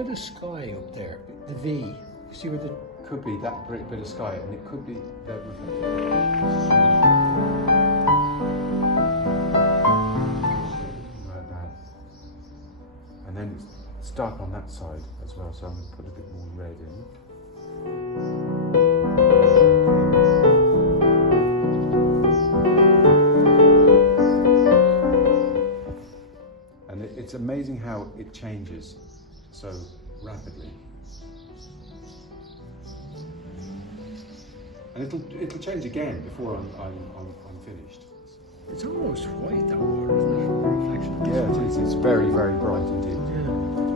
at the sky up there, the V. See where the... Could be that bit of sky, and it could be the reflection. Like that. And then it's dark on that side as well, so I'm going to put a bit more red in. And it's amazing how it changes so rapidly. And it'll change again before I'm finished. It's almost white, that water, isn't it? Reflection. Yeah, it is. It's very, very bright indeed. Yeah.